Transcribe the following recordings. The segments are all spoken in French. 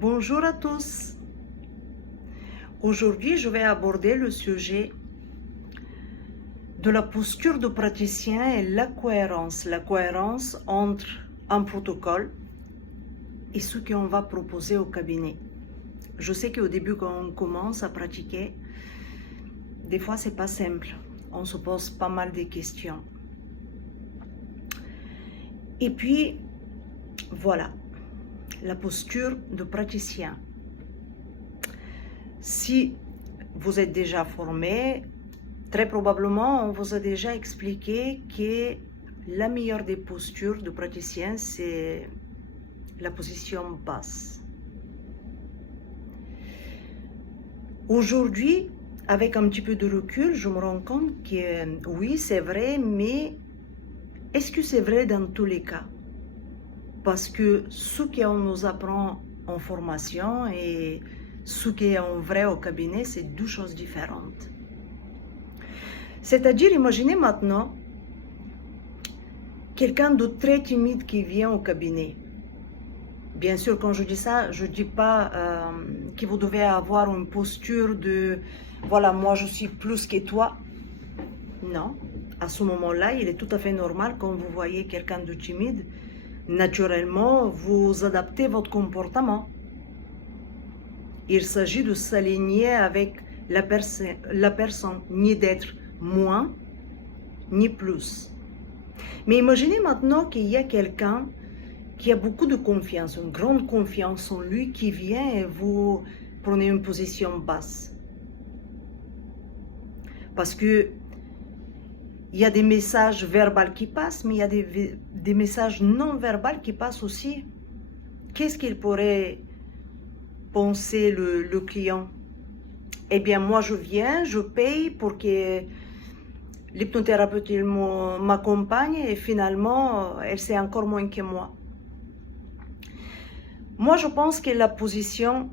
Bonjour à tous. Aujourd'hui, je vais aborder le sujet de la posture du praticien et la cohérence entre un protocole et ce qu'on va proposer au cabinet. Je sais qu'au début, quand on commence à pratiquer, des fois, c'est pas simple. On se pose pas mal de questions. Et puis, voilà, la posture de praticien. Si vous êtes déjà formé, très probablement, on vous a déjà expliqué que la meilleure des postures de praticien, c'est la position basse. Aujourd'hui, avec un petit peu de recul, je me rends compte que oui, c'est vrai, mais est-ce que c'est vrai dans tous les cas? Parce que ce qu'on nous apprend en formation et ce qui est en vrai au cabinet, c'est deux choses différentes. C'est-à-dire, imaginez maintenant quelqu'un de très timide qui vient au cabinet. Bien sûr, quand je dis ça, je ne dis pas que vous devez avoir une posture de « voilà, moi je suis plus que toi ». Non, à ce moment-là, il est tout à fait normal quand vous voyez quelqu'un de timide, naturellement, vous adaptez votre comportement. Il s'agit de s'aligner avec la personne, ni d'être moins, ni plus. Mais imaginez maintenant qu'il y a quelqu'un qui a beaucoup de confiance, une grande confiance en lui, qui vient et vous prenez une position basse. Parce que il y a des messages verbaux qui passent, mais il y a des messages non verbaux qui passent aussi. Qu'est-ce qu'il pourrait penser le client? Eh bien, moi, je viens, je paye pour que l'hypnothérapeute m'accompagne et finalement, elle sait encore moins que moi. Moi, je pense que la position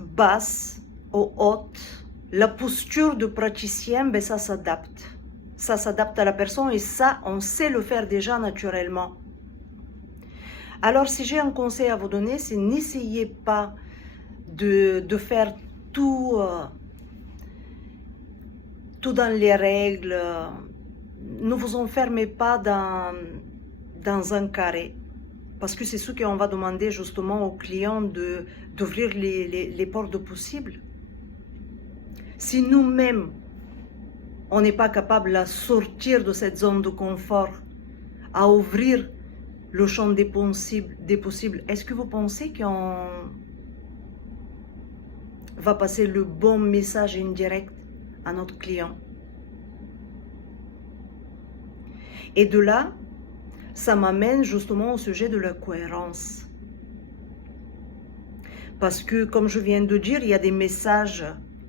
basse ou haute, la posture de praticien, ben ça s'adapte. Ça s'adapte à la personne et ça, on sait le faire déjà naturellement. Alors, si j'ai un conseil à vous donner, c'est n'essayez pas de faire tout dans les règles. Ne vous enfermez pas dans un carré. Parce que c'est ce qu'on va demander justement aux clients d'ouvrir les portes possibles. Si nous-mêmes, on n'est pas capable de sortir de cette zone de confort, à ouvrir le champ des possibles, est-ce que vous pensez qu'on va passer le bon message indirect à notre client? Et de là, ça m'amène justement au sujet de la cohérence. Parce que, comme je viens de dire, il y a des messages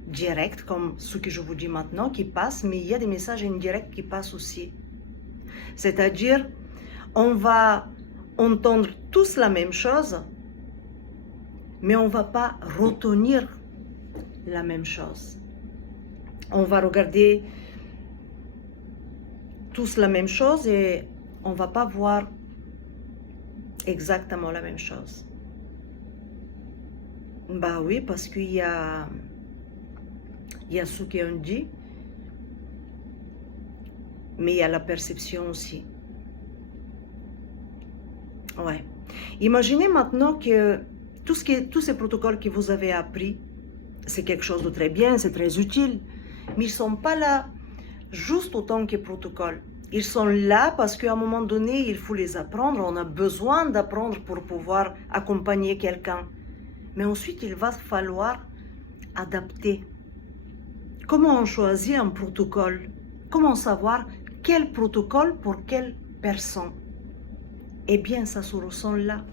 directs, comme ce que je vous dis maintenant, qui passent, mais il y a des messages indirects qui passent aussi. C'est-à-dire, on va entendre tous la même chose, mais on ne va pas retenir la même chose. On va regarder tous la même chose et on ne va pas voir exactement la même chose. Bah oui, parce qu'il y a ce qu'on dit, mais il y a la perception aussi. Ouais. Imaginez maintenant que tous ces protocoles que vous avez appris, c'est quelque chose de très bien, c'est très utile, mais ils ne sont pas là juste autant que protocoles. Ils sont là parce qu'à un moment donné, il faut les apprendre. On a besoin d'apprendre pour pouvoir accompagner quelqu'un. Mais ensuite, il va falloir adapter. Comment on choisit un protocole? Comment savoir quel protocole pour quelle personne? Eh bien, ça se ressent là.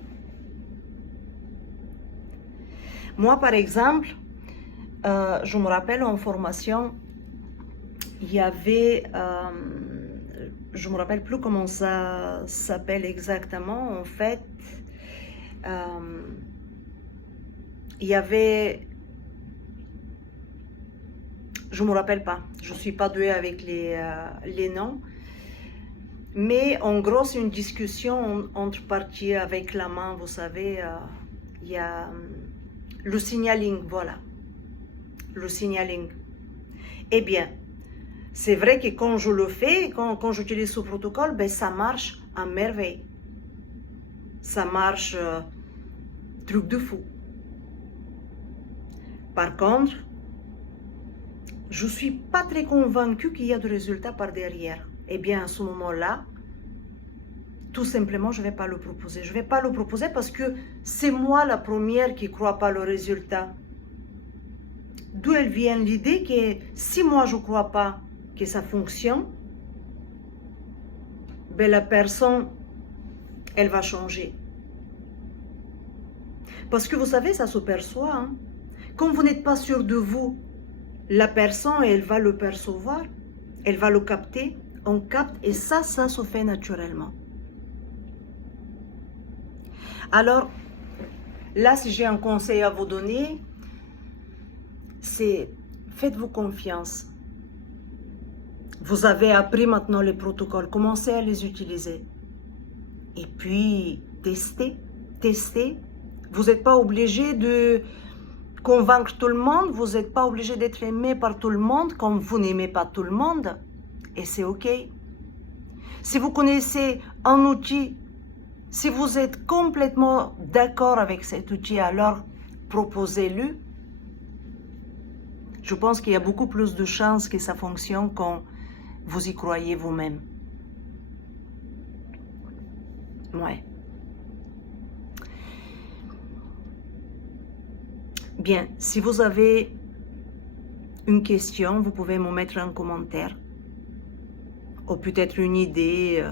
Moi, par exemple, je me rappelle en formation, il y avait, je ne me rappelle plus comment ça s'appelle exactement, en fait, il y avait, je ne me rappelle pas, je ne suis pas douée avec les noms, mais en gros c'est une discussion entre parties avec la main, vous savez, il y a le signaling, voilà. Le signaling. Eh bien, c'est vrai que quand je le fais, quand j'utilise ce protocole, ben, ça marche à merveille. Ça marche truc de fou. Par contre, je ne suis pas très convaincue qu'il y a de résultats par derrière. Eh bien, à ce moment-là, tout simplement, je ne vais pas le proposer. Je ne vais pas le proposer parce que c'est moi la première qui ne croit pas le résultat. D'où elle vient l'idée que si moi je ne crois pas que ça fonctionne, ben la personne, elle va changer. Parce que vous savez, ça se perçoit. Hein? Quand vous n'êtes pas sûr de vous, la personne, elle va le percevoir, elle va le capter, on capte, et ça se fait naturellement. Alors, là, si j'ai un conseil à vous donner, c'est faites-vous confiance. Vous avez appris maintenant les protocoles, commencez à les utiliser. Et puis, testez. Vous n'êtes pas obligé de convaincre tout le monde, vous n'êtes pas obligé d'être aimé par tout le monde, comme vous n'aimez pas tout le monde. Et c'est OK. Si vous connaissez un outil, si vous êtes complètement d'accord avec cet outil, alors proposez-le. Je pense qu'il y a beaucoup plus de chances que ça fonctionne quand vous y croyez vous-même. Ouais. Bien, si vous avez une question, vous pouvez me mettre en commentaire. Ou peut-être une idée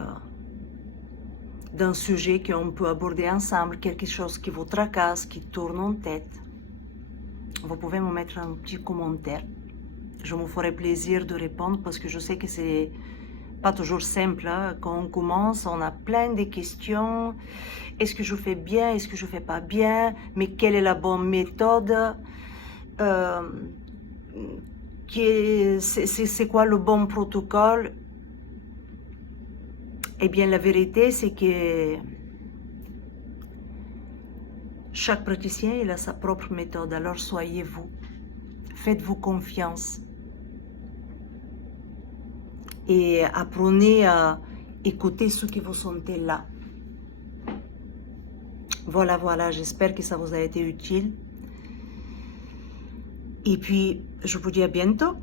d'un sujet qu'on peut aborder ensemble, quelque chose qui vous tracasse, qui tourne en tête. Vous pouvez me mettre un petit commentaire. Je me ferai plaisir de répondre parce que je sais que c'est pas toujours simple. Hein. Quand on commence, on a plein de questions. Est-ce que je fais bien? Est-ce que je fais pas bien? Mais quelle est la bonne méthode? C'est quoi le bon protocole? Eh bien, la vérité, c'est que chaque praticien, il a sa propre méthode. Alors, soyez-vous. Faites-vous confiance. Et apprenez à écouter ce que vous sentez là. Voilà, j'espère que ça vous a été utile. Et puis, je vous dis à bientôt.